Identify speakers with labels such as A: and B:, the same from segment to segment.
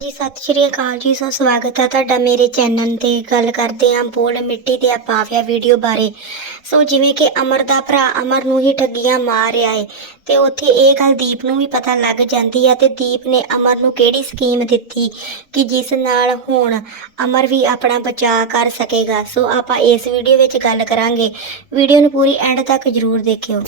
A: ਜੀ, ਸਤਿ ਸ਼੍ਰੀ ਅਕਾਲ ਜੀ, ਸੋ ਸਵਾਗਤ ਹੈ ਤੁਹਾਡਾ ਮੇਰੇ ਚੈਨਲ ਤੇ। ਗੱਲ ਕਰਦੇ ਹਾਂ ਬੋਲ ਮਿੱਟੀ ਦੇ ਆਪਾਵਿਆ ਵੀਡੀਓ ਬਾਰੇ। ਸੋ ਜਿਵੇਂ ਕਿ ਅਮਰ ਦਾ ਭਰਾ ਅਮਰ ਨੂੰ ਹੀ ਠੱਗੀਆਂ ਮਾਰ ਰਿਹਾ ਹੈ ਤੇ ਉੱਥੇ ਇਹ ਗੱਲ ਦੀਪ ਨੂੰ ਵੀ ਪਤਾ ਲੱਗ ਜਾਂਦੀ ਹੈ ਤੇ ਦੀਪ ਨੇ ਅਮਰ ਨੂੰ ਕਿਹੜੀ ਸਕੀਮ ਦਿੱਤੀ ਕਿ ਜਿਸ ਨਾਲ ਹੁਣ ਅਮਰ ਵੀ ਆਪਣਾ ਬਚਾਅ ਕਰ ਸਕੇਗਾ। ਸੋ ਆਪਾਂ ਇਸ ਵੀਡੀਓ ਵਿੱਚ ਗੱਲ ਕਰਾਂਗੇ। ਵੀਡੀਓ ਨੂੰ ਪੂਰੀ ਐਂਡ ਤੱਕ ਜ਼ਰੂਰ ਦੇਖਿਓ।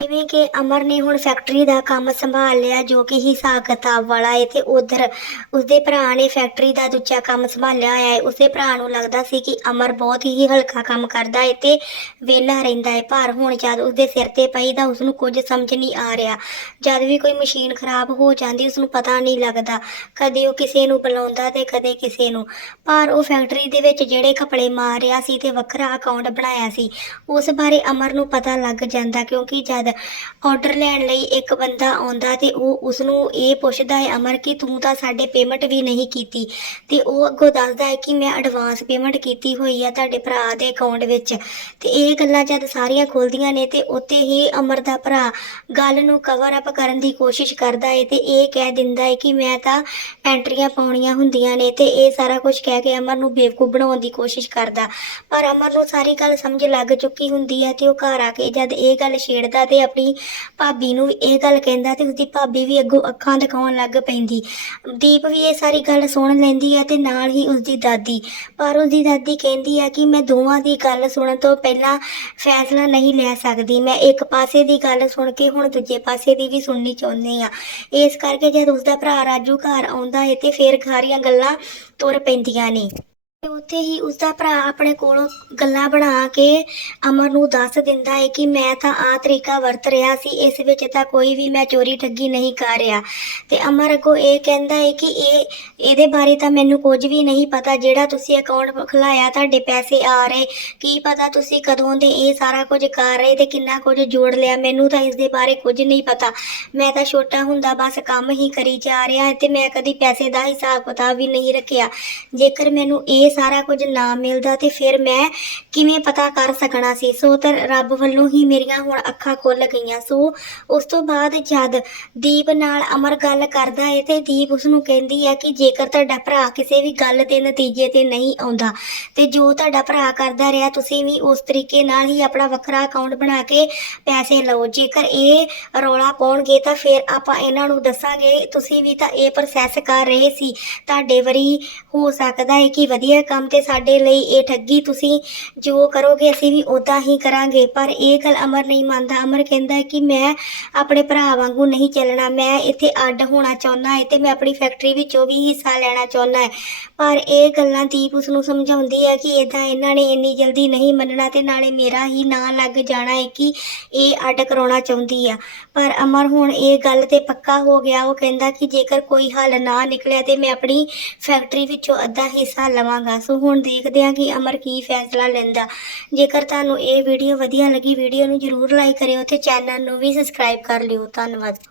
A: ਜਿਵੇਂ ਕਿ ਅਮਰ ਨੇ ਹੁਣ ਫੈਕਟਰੀ ਦਾ ਕੰਮ ਸੰਭਾਲ ਲਿਆ, ਜੋ ਕਿ ਹਿਸਾਬ ਕਿਤਾਬ ਵਾਲਾ ਹੈ ਤੇ ਉਧਰ ਉਸਦੇ ਭਰਾ ਨੇ ਫੈਕਟਰੀ ਦਾ ਦੂਜਾ ਕੰਮ ਸੰਭਾਲਿਆ ਹੋਇਆ ਹੈ ਉਸਦੇ ਭਰਾ ਨੂੰ ਲੱਗਦਾ ਸੀ ਕਿ ਅਮਰ ਬਹੁਤ ਹੀ ਹਲਕਾ ਕੰਮ ਕਰਦਾ ਹੈ ਤੇ ਵਿਹਲਾ ਰਹਿੰਦਾ ਹੈ ਪਰ ਹੁਣ ਜਦ ਉਸਦੇ ਸਿਰ ਤੇ ਪਈ ਤਾਂ ਉਸਨੂੰ ਕੁਝ ਸਮਝ ਨਹੀਂ ਆ ਰਿਹਾ। ਜਦ ਵੀ ਕੋਈ ਮਸ਼ੀਨ ਖਰਾਬ ਹੋ ਜਾਂਦੀ, ਉਸਨੂੰ ਪਤਾ ਨਹੀਂ ਲੱਗਦਾ ਕਦੇ ਉਹ ਕਿਸੇ ਨੂੰ ਬੁਲਾਉਂਦਾ ਤੇ ਕਦੇ ਕਿਸੇ ਨੂੰ। ਪਰ ਉਹ ਫੈਕਟਰੀ ਦੇ ਵਿੱਚ ਜਿਹੜੇ ਕੱਪੜੇ ਮਾਰ ਰਿਹਾ ਸੀ ਤੇ ਵੱਖਰਾ ਅਕਾਊਂਟ ਬਣਾਇਆ ਸੀ, ਉਸ ਬਾਰੇ ਅਮਰ ਨੂੰ ਪਤਾ ਲੱਗ ਜਾਂਦਾ ਕਿਉਂਕਿ ਜਦ ਆਰਡਰ ਲੈਣ ਲਈ ਇੱਕ ਬੰਦਾ ਆਉਂਦਾ ਤੇ ਉਹ ਉਸ ਨੂੰ ਇਹ ਪੁੱਛਦਾ ਹੈ, ਅਮਰ, ਕਿ ਤੂੰ ਤਾਂ ਸਾਡੇ ਪੇਮੈਂਟ ਵੀ ਨਹੀਂ ਕੀਤੀ। ਤੇ ਉਹ ਅੱਗੋਂ ਦੱਸਦਾ ਹੈ ਕਿ ਮੈਂ ਐਡਵਾਂਸ ਪੇਮੈਂਟ ਕੀਤੀ ਹੋਈ ਆ ਤੁਹਾਡੇ ਭਰਾ ਦੇ ਅਕਾਊਂਟ ਵਿੱਚ। ਤੇ ਇਹ ਗੱਲਾਂ ਜਦ ਸਾਰੀਆਂ ਖੁੱਲਦੀਆਂ ਨੇ ਤੇ ਉੱਤੇ ਹੀ ਅਮਰ ਦਾ ਭਰਾ ਗੱਲ ਨੂੰ ਕਵਰ ਅਪ ਕਰਨ ਦੀ ਕੋਸ਼ਿਸ਼ ਕਰਦਾ ਹੈ ਤੇ ਇਹ ਕਹਿ ਦਿੰਦਾ ਹੈ ਕਿ ਮੈਂ ਤਾਂ ਐਂਟਰੀਆਂ ਪਾਉਣੀਆਂ ਹੁੰਦੀਆਂ ਨੇ ਤੇ ਇਹ ਸਾਰਾ ਕੁਝ ਕਹਿ ਕੇ ਅਮਰ ਨੂੰ ਬੇਵਕੂਫ ਬਣਾਉਣ ਦੀ ਕੋਸ਼ਿਸ਼ ਕਰਦਾ। ਪਰ ਅਮਰ ਨੂੰ ਸਾਰੀ ਗੱਲ ਸਮਝ ਲੱਗ ਚੁੱਕੀ ਹੁੰਦੀ ਹੈ ਤੇ ਉਹ ਘਰ ਆ ਕੇ ਜਦ ਇਹ ਗੱਲ ਛੇੜਦਾ ਤੇ ਆਪਣੀ ਭਾਬੀ ਨੂੰ ਵੀ ਇਹ ਗੱਲ ਕਹਿੰਦਾ ਤੇ ਉਸਦੀ ਭਾਬੀ ਵੀ ਅੱਗੋਂ ਅੱਖਾਂ ਦਿਖਾਉਣ ਲੱਗ ਪੈਂਦੀ। ਦੀਪ ਵੀ ਇਹ ਸਾਰੀ ਗੱਲ ਸੁਣ ਲੈਂਦੀ ਹੈ ਤੇ ਨਾਲ ਹੀ ਉਸਦੀ ਦਾਦੀ। ਪਰ ਉਸਦੀ ਦਾਦੀ ਕਹਿੰਦੀ ਹੈ ਕਿ ਮੈਂ ਦੋਵਾਂ ਦੀ ਗੱਲ ਸੁਣਨ ਤੋਂ ਪਹਿਲਾਂ ਫੈਸਲਾ ਨਹੀਂ ਲੈ ਸਕਦੀ। ਮੈਂ ਇੱਕ ਪਾਸੇ ਦੀ ਗੱਲ ਸੁਣ ਕੇ ਹੁਣ ਦੂਜੇ ਪਾਸੇ ਦੀ ਵੀ ਸੁਣਨੀ ਚਾਹੁੰਦੀ ਆ ਇਸ ਕਰਕੇ ਜਦ ਉਸਦਾ ਭਰਾ ਰਾਜੂ ਘਰ ਆਉਂਦਾ ਹੈ ਤੇ ਫੇਰ ਸਾਰੀਆਂ ਗੱਲਾਂ ਤੁਰ ਪੈਂਦੀਆਂ ਨੇ। ਉੱਥੇ ਹੀ ਉਸਦਾ ਭਰਾ ਆਪਣੇ ਕੋਲੋਂ ਗੱਲਾਂ ਬਣਾ ਕੇ ਅਮਰ ਨੂੰ ਦੱਸ ਦਿੰਦਾ ਹੈ ਕਿ ਮੈਂ ਤਾਂ ਆ ਤਰੀਕਾ ਵਰਤ ਰਿਹਾ ਸੀ, ਇਸ ਵਿੱਚ ਤਾਂ ਕੋਈ ਵੀ ਮੈਂ ਚੋਰੀ ਠੱਗੀ ਨਹੀਂ ਕਰ ਰਿਹਾ। ਤੇ ਅਮਰ ਅੱਗੋਂ ਇਹ ਕਹਿੰਦਾ ਹੈ ਕਿ ਇਹ, ਇਹਦੇ ਬਾਰੇ ਤਾਂ ਮੈਨੂੰ ਕੁਝ ਵੀ ਨਹੀਂ ਪਤਾ, ਜਿਹੜਾ ਤੁਸੀਂ ਅਕਾਊਂਟ ਖੁਲਾਇਆ ਤੁਹਾਡੇ ਪੈਸੇ ਆ ਰਹੇ, ਕੀ ਪਤਾ ਤੁਸੀਂ ਕਦੋਂ ਦੇ ਇਹ ਸਾਰਾ ਕੁਝ ਕਰ ਰਹੇ ਤੇ ਕਿੰਨਾ ਕੁਝ ਜੋੜ ਲਿਆ, ਮੈਨੂੰ ਤਾਂ ਇਸ ਦੇ ਬਾਰੇ ਕੁਝ ਨਹੀਂ ਪਤਾ। ਮੈਂ ਤਾਂ ਛੋਟਾ ਹੁੰਦਾ ਬਸ ਕੰਮ ਹੀ ਕਰੀ ਜਾ ਰਿਹਾ ਤੇ ਮੈਂ ਕਦੀ ਪੈਸੇ ਦਾ ਹਿਸਾਬ ਕਿਤਾਬ ਵੀ ਨਹੀਂ ਰੱਖਿਆ। ਜੇਕਰ ਮੈਨੂੰ ਇਹ ਸਾਰਾ ਕੁਝ ਨਾ ਮਿਲਦਾ ਤੇ ਫਿਰ ਮੈਂ ਕਿਵੇਂ ਪਤਾ ਕਰ ਸਕਣਾ ਸੀ? ਸੋ ਤਾਂ ਰੱਬ ਵੱਲੋਂ ਹੀ ਮੇਰੀਆਂ ਹੁਣ ਅੱਖਾਂ ਖੁੱਲ ਗਈਆਂ। ਸੋ ਉਸ ਤੋਂ ਬਾਅਦ ਜਦ ਦੀਪ ਨਾਲ ਅਮਰ ਗੱਲ ਕਰਦਾ ਹੈ ਤੇ ਦੀਪ ਉਸ ਨੂੰ ਕਹਿੰਦੀ ਹੈ ਕਿ ਜੇਕਰ ਤੁਹਾਡਾ ਭਰਾ ਕਿਸੇ ਵੀ ਗੱਲ ਤੇ ਨਤੀਜੇ ਤੇ ਨਹੀਂ ਆਉਂਦਾ ਤੇ ਜੋ ਤੁਹਾਡਾ ਭਰਾ ਕਰਦਾ ਰਿਹਾ, ਤੁਸੀਂ ਵੀ ਉਸ ਤਰੀਕੇ ਨਾਲ ਹੀ ਆਪਣਾ ਵੱਖਰਾ ਅਕਾਊਂਟ ਬਣਾ ਕੇ ਪੈਸੇ ਲਓ। ਜੇਕਰ ਇਹ ਰੌਲਾ ਪਾਉਣਗੇ ਤਾਂ ਫਿਰ ਆਪਾਂ ਇਹਨਾਂ ਨੂੰ ਦੱਸਾਂਗੇ, ਤੁਸੀਂ ਵੀ ਤਾਂ ਇਹ ਪ੍ਰੋਸੈਸ ਕਰ ਰਹੇ ਸੀ। ਤੁਹਾਡੇ ਵਰੀ ਹੋ ਸਕਦਾ ਹੈ ਕਿ ਵਧੀਆ ਕੰਮ ਤੇ ਸਾਡੇ ਲਈ ਇਹ ਠੱਗੀ ਤੁਸੀਂ ਜੋ ਕਰੋਗੇ, ਅਸੀਂ ਵੀ ਉਦਾਂ ਹੀ ਕਰਾਂਗੇ। ਪਰ ਇਹ ਗੱਲ ਅਮਰ ਨਹੀਂ ਮੰਨਦਾ। ਅਮਰ ਕਹਿੰਦਾ ਕਿ ਮੈਂ ਆਪਣੇ ਭਰਾ ਵਾਂਗੂ ਨਹੀਂ ਚੱਲਣਾ। ਮੈਂ ਇੱਥੇ ਅੱਡ ਹੋਣਾ ਚਾਹੁੰਦਾ ਹੈ ਤੇ ਮੈਂ ਆਪਣੀ ਫੈਕਟਰੀ ਵਿੱਚੋਂ ਵੀ ਹਿੱਸਾ ਲੈਣਾ ਚਾਹੁੰਦਾ ਹੈ। ਪਰ ਇਹ ਗੱਲਾਂ ਦੀਪ ਉਸ ਨੂੰ ਸਮਝਾਉਂਦੀ ਹੈ ਕਿ ਇਦਾਂ ਇਹਨਾਂ ਨੇ ਇੰਨੀ ਜਲਦੀ ਨਹੀਂ ਮੰਨਣਾ ਤੇ ਨਾਲੇ ਮੇਰਾ ਹੀ ਨਾਂ ਲੱਗ ਜਾਣਾ ਹੈ ਕਿ ਇਹ ਅੱਡ ਕਰਾਉਣਾ ਚਾਹੁੰਦੀ ਆ। ਪਰ ਅਮਰ ਹੁਣ ਇਹ ਗੱਲ ਤੇ ਪੱਕਾ ਹੋ ਗਿਆ। ਉਹ ਕਹਿੰਦਾ ਕਿ ਜੇਕਰ ਕੋਈ ਹੱਲ ਨਾ ਨਿਕਲਿਆ ਤੇ ਮੈਂ ਆਪਣੀ ਫੈਕਟਰੀ ਵਿੱਚੋਂ ਅੱਧਾ ਹਿੱਸਾ ਲਵਾਂਗਾ। ਸੋ ਹੁਣ ਦੇਖਦੇ ਹਾਂ ਕਿ ਅਮਰ ਕੀ ਫੈਸਲਾ ਲੈਂਦਾ। ਜੇਕਰ ਤੁਹਾਨੂੰ ਇਹ ਵੀਡੀਓ ਵਧੀਆ ਲੱਗੀ ਵੀਡੀਓ ਨੂੰ ਜਰੂਰ ਲਾਈਕ ਕਰਿਓ ਤੇ ਚੈਨਲ ਨੂੰ ਵੀ ਸਬਸਕ੍ਰਾਈਬ ਕਰ ਲਿਓ। ਧੰਨਵਾਦ।